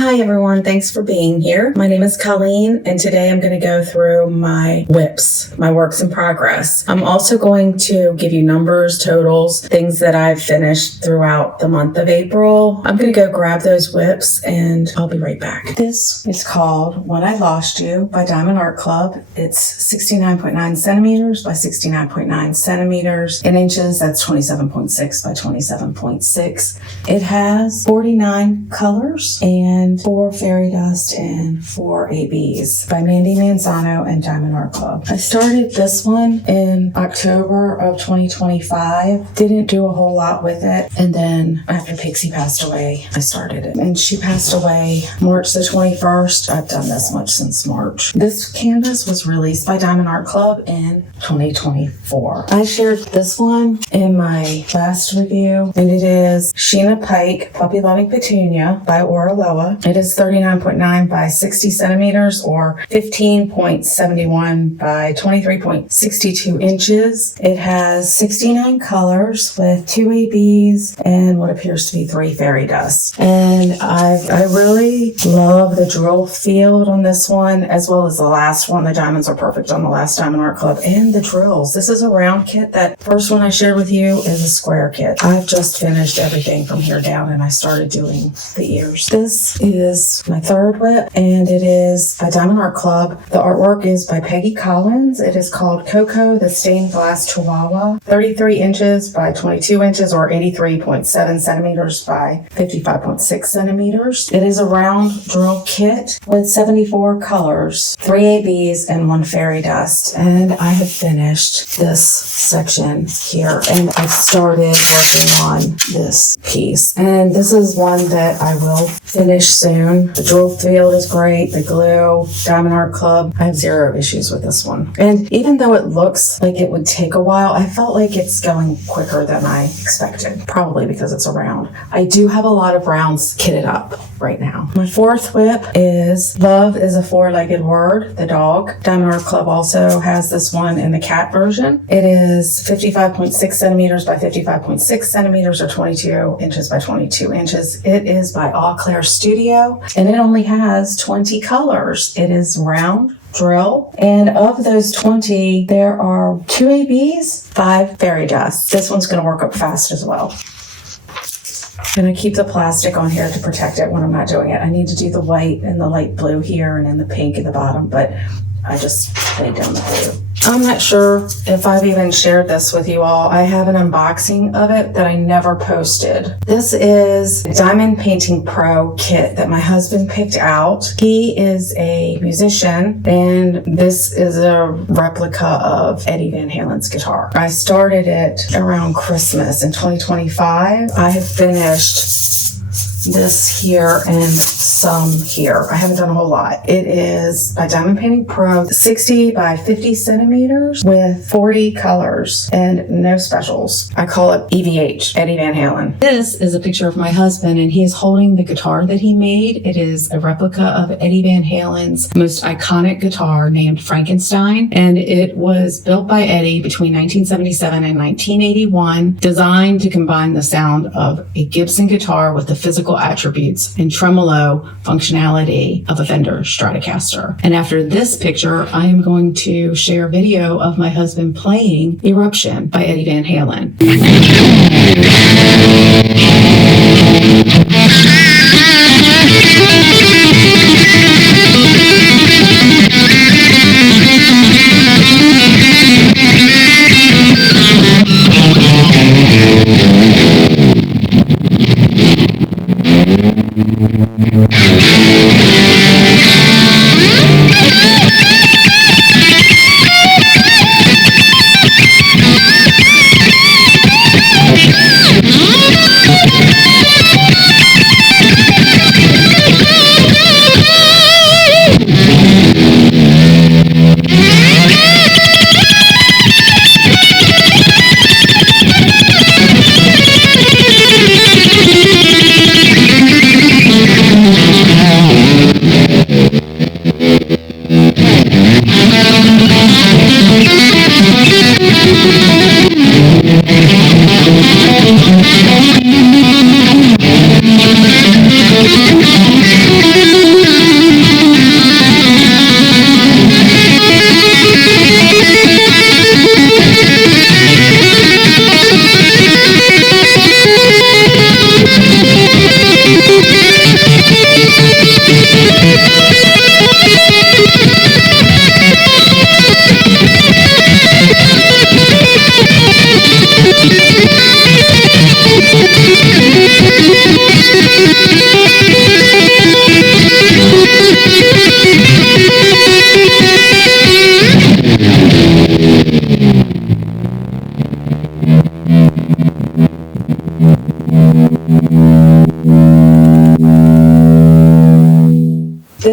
Hi everyone, thanks for being here. My name is Colleen and today I'm going to go through my WIPs, my works in progress. I'm also going to give you numbers, totals, things that I've finished throughout the month of April. I'm going to go grab those WIPs and I'll be right back. This is called When I Lost You by Diamond Art Club. It's 69.9 centimeters by 69.9 centimeters. In inches, that's 27.6 by 27.6. It has 49 colors and 4 fairy dust and 4 ABs by Mandy, Manzano, and Diamond Art Club. I started this one in October of 2025. Didn't do a whole lot with it. And then after Pixie passed away, I started it. And she passed away March the 21st. I've done this much since March. This canvas was released by Diamond Art Club in 2024. I shared this one in my last review, and it is Sheena Pike, Puppy Loving Petunia by Oraloa. It is 39.9 by 60 centimeters or 15.71 by 23.62 inches. It has 69 colors with 2 ABs and what appears to be 3 fairy dusts. And I really love the drill field on this one, as well as the last one. The diamonds are perfect on the last Diamond Art Club, and the drills. This is a round kit. That first one I shared with you is a square kit. I've just finished everything from here down and I started doing the ears. This is my third WIP and it is by Diamond Art Club. The artwork is by Peggy Collins. It is called Coco, the Stained Glass Chihuahua. 33 inches by 22 inches or 83.7 centimeters by 55.6 centimeters. It is a round drill kit with 74 colors, 3 ABs and 1 fairy dust. And I have finished this section here and I've started working on this piece. And this is one that I will finish soon. The drill field is great. The glue, Diamond Art Club. I have 0 issues with this one. And even though it looks like it would take a while, I felt like it's going quicker than I expected. Probably because it's a round. I do have a lot of rounds kitted up right now. My fourth WIP is Love is a Four-Legged Word, the dog. Diamond Art Club also has this one in the cat version. It is 55.6 centimeters by 55.6 centimeters or 22 inches by 22 inches. It is by Eau Claire Studio and it only has 20 colors. It is round drill, and of those 20 there are 2 ABs, 5 fairy dusts. This one's going to work up fast as well. And I keep the plastic on here to protect it when I'm not doing it. I need to do the white and the light blue here and then the pink at the bottom, but I just laid down the blue. I'm not sure if I've even shared this with you all. I have an unboxing of it that I never posted. This is a Diamond Painting Pro kit that my husband picked out. He is a musician, and this is a replica of Eddie Van Halen's guitar. I started it around Christmas in 2025. I have finished this here and some here. I haven't done a whole lot. It is by Diamond Painting Pro, 60 by 50 centimeters with 40 colors and no specials. I call it EVH, Eddie Van Halen. This is a picture of my husband and he is holding the guitar that he made. It is a replica of Eddie Van Halen's most iconic guitar named Frankenstein, and it was built by Eddie between 1977 and 1981, designed to combine the sound of a Gibson guitar with the physical attributes and tremolo functionality of a Fender Stratocaster. And after this picture, I am going to share a video of my husband playing Eruption by Eddie Van Halen.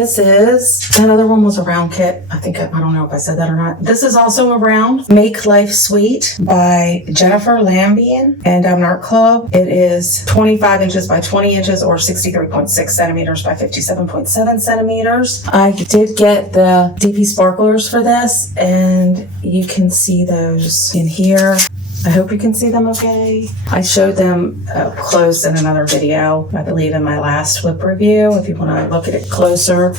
This is, that other one was a round kit. I don't know if I said that or not. This is also a round. Make Life Sweet by Jennifer Lambien and Art Club. It is 25 inches by 20 inches or 63.6 centimeters by 57.7 centimeters. I did get the DP sparklers for this, and you can see those in here. I hope you can see them okay. I showed them close in another video, I believe in my last whip review, if you want to look at it closer.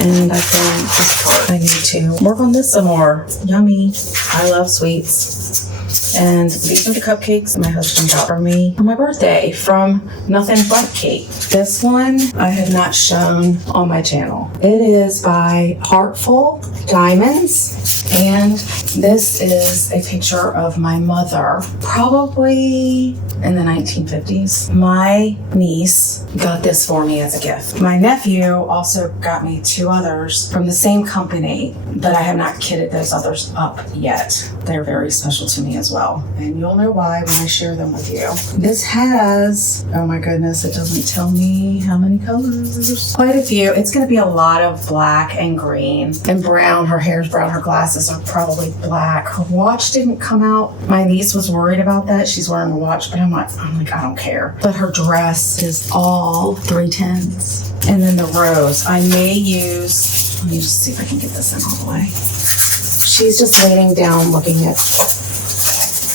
And I need to work on this some more. Yummy. I love sweets. And these are the cupcakes my husband got for me for my birthday from Nothing But Cake. This one I have not shown on my channel. It is by Heartful Diamonds, and this is a picture of my mother, probably in the 1950s. My niece got this for me as a gift. My nephew also got me two others from the same company, but I have not kitted those others up yet. They're very special to me as well, and you'll know why when I share them with you. This has, oh my goodness, it doesn't tell me how many colors. Quite a few. It's going to be a lot of black and green and brown. Her hair's brown. Her glasses are probably black. Her watch didn't come out. My niece was worried about that. She's wearing a watch, but I'm like, I don't care. But her dress is all 310s. And then the rose, I may use, let me just see if I can get this in all the way. She's just laying down looking at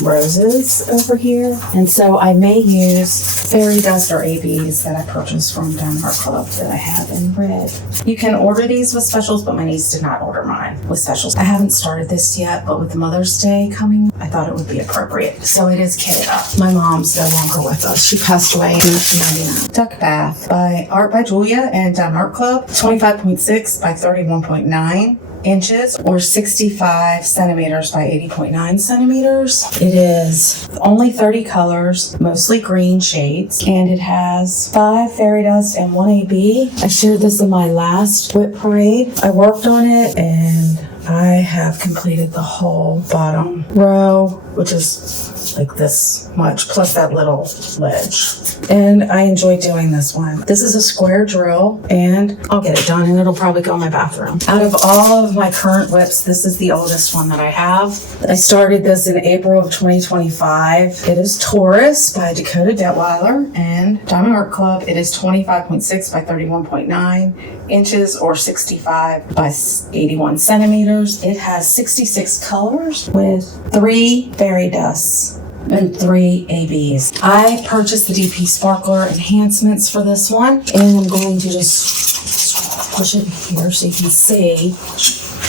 roses over here. And so I may use fairy dust or ABs that I purchased from Art Club that I have in red. You can order these with specials, but my niece did not order mine with specials. I haven't started this yet, but with Mother's Day coming, I thought it would be appropriate. So it is kitted up. My mom's no longer with us. She passed away in 1999. Duck Bath by Art by Julia and Art Club, 25.6 by 31.9. inches or 65 centimeters by 80.9 centimeters. It is only 30 colors, mostly green shades, and it has 5 fairy dust and 1 AB. I shared this in my last whip parade. I worked on it and I have completed the whole bottom row, which is like this much, plus that little ledge. And I enjoy doing this one. This is a square drill, and I'll get it done, and it'll probably go in my bathroom. Out of all of my current whips, this is the oldest one that I have. I started this in April of 2025. It is Taurus by Dakota, Daetwiler, and Art Club. It is 25.6 by 31.9 inches or 65 by 81 centimeters. It has 66 colors with 3 fairy dusts and 3 ABs. I purchased the DP Sparkler enhancements for this one, and I'm going to just push it here so you can see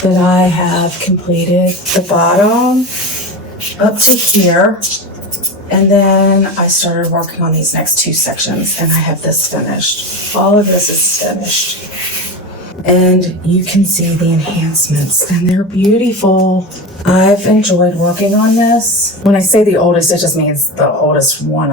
that I have completed the bottom up to here. And then I started working on these next 2 sections, and I have this finished. All of this is finished. And you can see the enhancements, and they're beautiful. I've enjoyed working on this. When I say the oldest, it just means the oldest one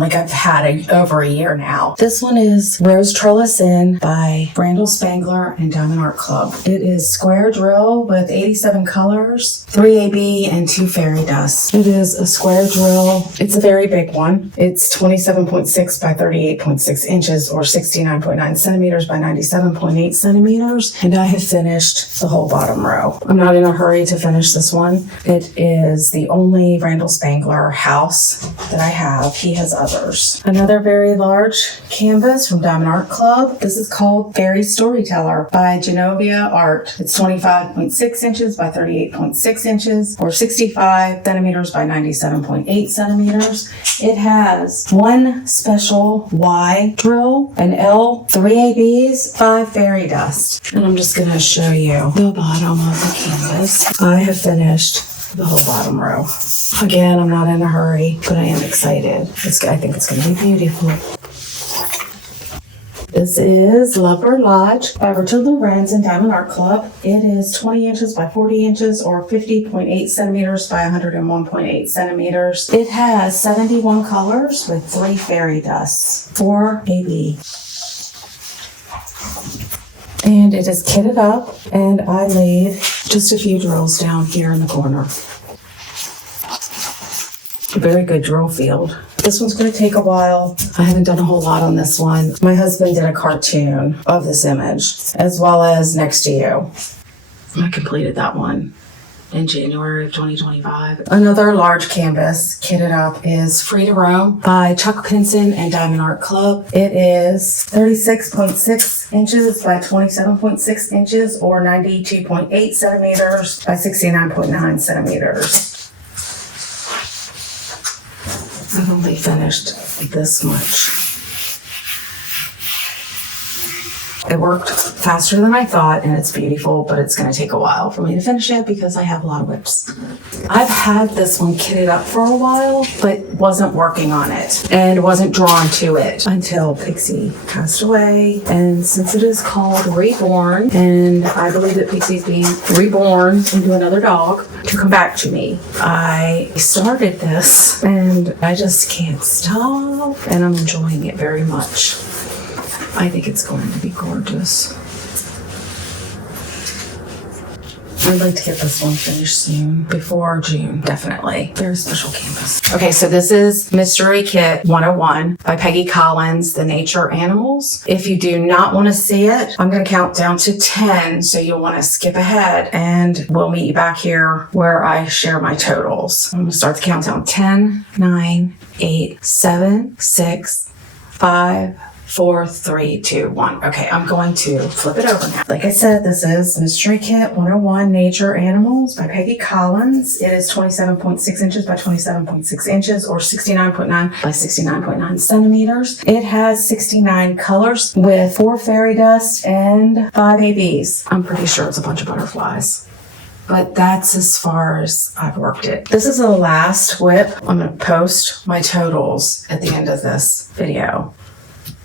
I've had over a year now. This one is Rose Trellis In by Randal, Spangler, and Art Club. It is square drill with 87 colors, 3 AB, and 2 fairy dust. It is a square drill. It's a very big one. It's 27.6 by 38.6 inches or 69.9 centimeters by 97.8 centimeters. And I have finished the whole bottom row. I'm not in a hurry to finish this one. It is the only Randal Spangler house that I have. He has others. Another very large canvas from Art Club. This is called Fairy Storyteller by Jenoviya Art. It's 25.6 inches by 38.6 inches or 65 centimeters by 97.8 centimeters. It has 1 special Y drill, an L, 3 ABs, 5 fairy dust. And I'm just going to show you the bottom of the canvas. I have finished the whole bottom row. Again, I'm not in a hurry, but I am excited. I think it's going to be beautiful. This is Lovebird Lodge by Lorenz and Art Club. It is 20 inches by 40 inches or 50.8 centimeters by 101.8 centimeters. It has 71 colors with 3 fairy dusts, 4 AB. And it is kitted up, and I laid just a few drills down here in the corner. A very good drill field. This one's going to take a while. I haven't done a whole lot on this one. My husband did a cartoon of this image, as well as Next to You. I completed that one in January of 2025. Another large canvas kitted up is Free to Roam by Chuck Pinson and Diamond Art Club. It is 36.6 inches by 27.6 inches, or 92.8 centimeters by 69.9 centimeters. I've only finished this much. It worked faster than I thought, and it's beautiful, but it's going to take a while for me to finish it because I have a lot of whips. I've had this one kitted up for a while, but wasn't working on it and wasn't drawn to it until Pixie passed away. And since it is called Reborn, and I believe that Pixie's being reborn into another dog to come back to me, I started this and I just can't stop, and I'm enjoying it very much. I think it's going to be gorgeous. I'd like to get this one finished soon, before June, definitely. Very special canvas. Okay, so this is Mystery Kit 101 by Peggy Collins, The Nature Animals. If you do not want to see it, I'm going to count down to 10, so you'll want to skip ahead, and we'll meet you back here where I share my totals. I'm going to start the countdown. 10, 9, 8, 7, 6, 5, 4, 3, 2, 1. Okay, I'm going to flip it over now. Like I said, this is Mystery Kit 101 Nature Animals by Peggy Collins. It is 27.6 inches by 27.6 inches, or 69.9 by 69.9 centimeters. It has 69 colors with 4 fairy dust and 5 ABs. I'm pretty sure it's a bunch of butterflies. But that's as far as I've worked it. This is the last whip. I'm going to post my totals at the end of this video,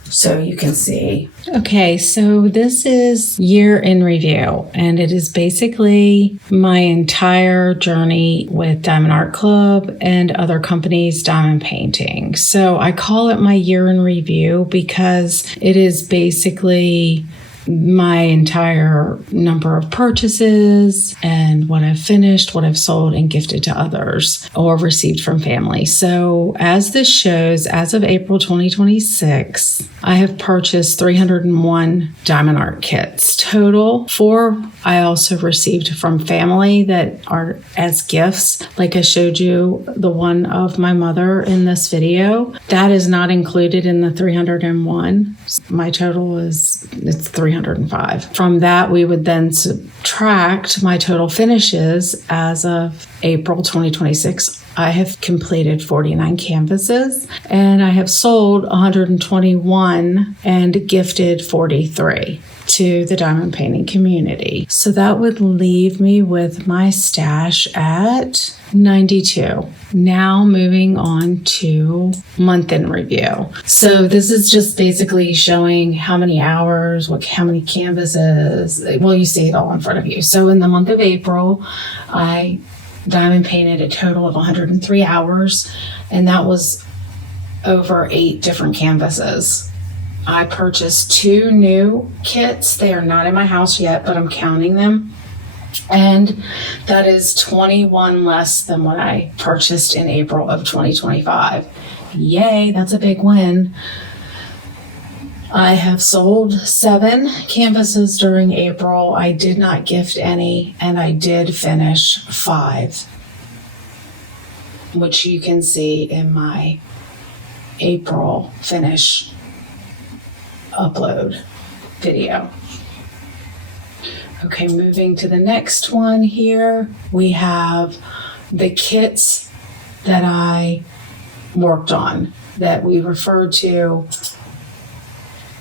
so you can see. Okay, so this is year in review, and it is basically my entire journey with Diamond Art Club and other companies' diamond painting. So I call it my year in review because it is basically my entire number of purchases and what I've finished, what I've sold and gifted to others or received from family. So as this shows, as of April 2026, I have purchased 301 diamond art kits total. 4 I also received from family that are as gifts. Like I showed you the one of my mother in this video. That is not included in the 301. My total is, it's 305. From that, we would then subtract my total finishes as of April 2026. I have completed 49 canvases, and I have sold 121 and gifted 43 to the diamond painting community. So that would leave me with my stash at 92. Now moving on to month in review. So this is just basically showing how many hours, how many canvases. Well, you see it all in front of you. So in the month of April, I diamond painted a total of 103 hours, and that was over 8 different canvases. I purchased 2 new kits. They are not in my house yet, but I'm counting them. And that is 21 less than what I purchased in April of 2025. Yay, that's a big win. I have sold 7 canvases during April. I did not gift any, and I did finish 5, which you can see in my April finish upload video. Okay, moving to the next one here, we have the kits that I worked on that we referred to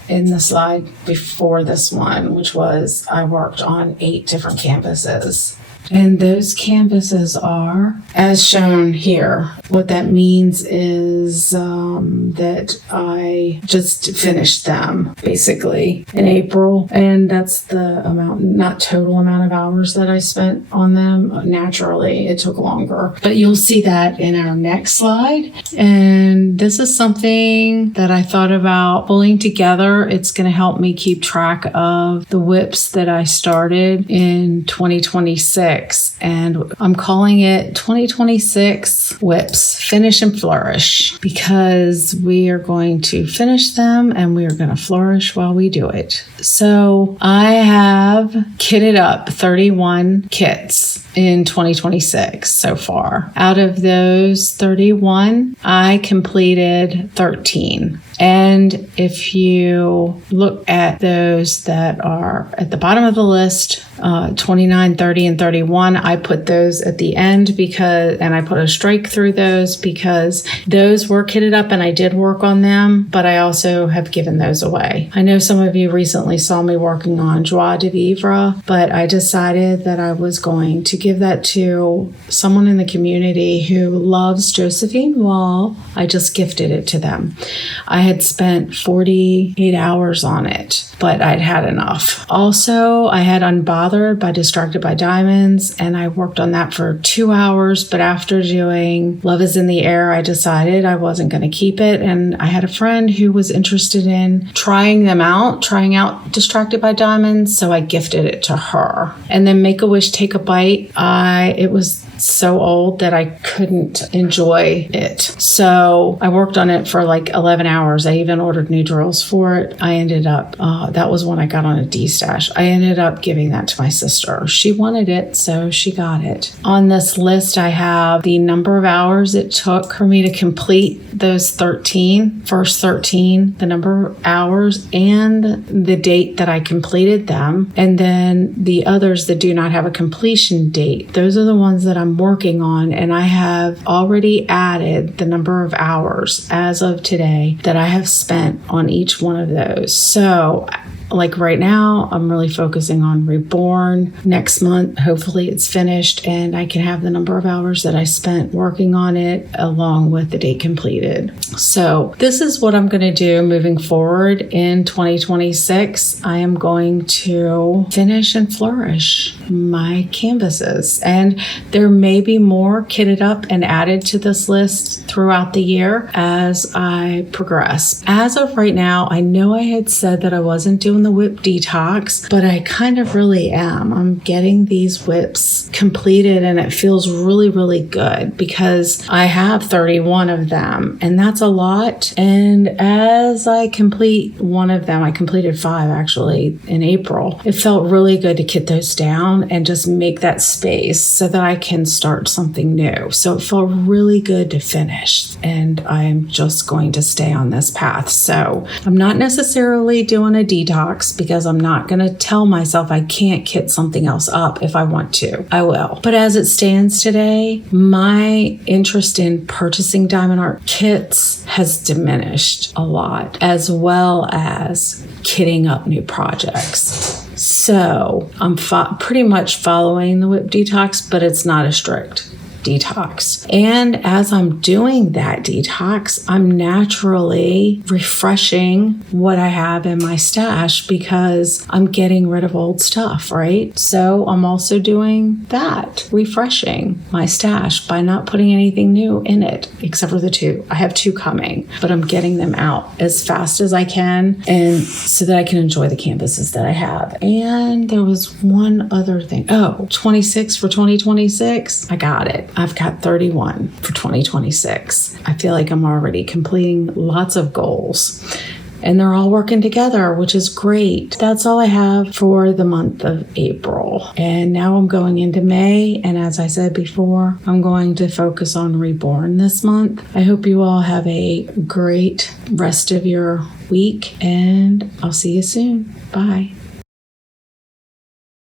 in the slide before this one, which was I worked on 8 different canvases. And those canvases are as shown here. What that means is that I just finished them basically in April. And that's the amount, not total amount of hours that I spent on them. Naturally, it took longer. But you'll see that in our next slide. And this is something that I thought about pulling together. It's going to help me keep track of the whips that I started in 2026. 2026, and I'm calling it 2026 Whips Finish and Flourish, because we are going to finish them and we are going to flourish while we do it. So I have kitted up 31 kits in 2026 so far. Out of those 31, I completed 13. And if you look at those that are at the bottom of the list, 29, 30, and 31, I put those at the end and I put a strike through those because those were kitted up and I did work on them, but I also have given those away. I know some of you recently saw me working on Joie de Vivre, but I decided that I was going to give that to someone in the community who loves Josephine Wall. I just gifted it to them. I had spent 48 hours on it, but I'd had enough. Also, I had Unbothered by Distracted by Diamonds, and I worked on that for 2 hours, but after doing Love is in the Air, I decided I wasn't going to keep it, and I had a friend who was interested in trying out Distracted by Diamonds, so I gifted it to her. And then Make-A-Wish Take a Bite, it was so old that I couldn't enjoy it. So I worked on it for like 11 hours. I even ordered new drills for it. I ended up, that was when I got on a D-stash. I ended up giving that to my sister. She wanted it, so she got it. On this list, I have the number of hours it took for me to complete those first 13, the number of hours and the date that I completed them. And then the others that do not have a completion date, those are the ones that I'm working on, and I have already added the number of hours as of today that I have spent on each one of those. So like right now, I'm really focusing on Reborn. Next month, hopefully it's finished and I can have the number of hours that I spent working on it along with the date completed. So this is what I'm going to do moving forward in 2026. I am going to finish and flourish my canvases, and there may be more kitted up and added to this list throughout the year as I progress. As of right now, I know I had said that I wasn't doing the whip detox, but I kind of really am. I'm getting these whips completed and it feels really, really good because I have 31 of them and that's a lot. And as I complete one of them, I completed 5 actually in April, it felt really good to kit those down and just make that space so that I can start something new. So it felt really good to finish, and I'm just going to stay on this path. So I'm not necessarily doing a detox because I'm not going to tell myself I can't kit something else up. If I want to, I will. But as it stands today, my interest in purchasing diamond art kits has diminished a lot, as well as kitting up new projects. So I'm pretty much following the whip detox, but it's not a strict detox. And as I'm doing that detox, I'm naturally refreshing what I have in my stash because I'm getting rid of old stuff, right? So I'm also doing that, refreshing my stash by not putting anything new in it, except for the 2. I have 2 coming, but I'm getting them out as fast as I can, and so that I can enjoy the canvases that I have. And there was one other thing. 26 for 2026. I got it. I've got 31 for 2026. I feel like I'm already completing lots of goals. And they're all working together, which is great. That's all I have for the month of April. And now I'm going into May. And as I said before, I'm going to focus on Reborn this month. I hope you all have a great rest of your week, and I'll see you soon. Bye.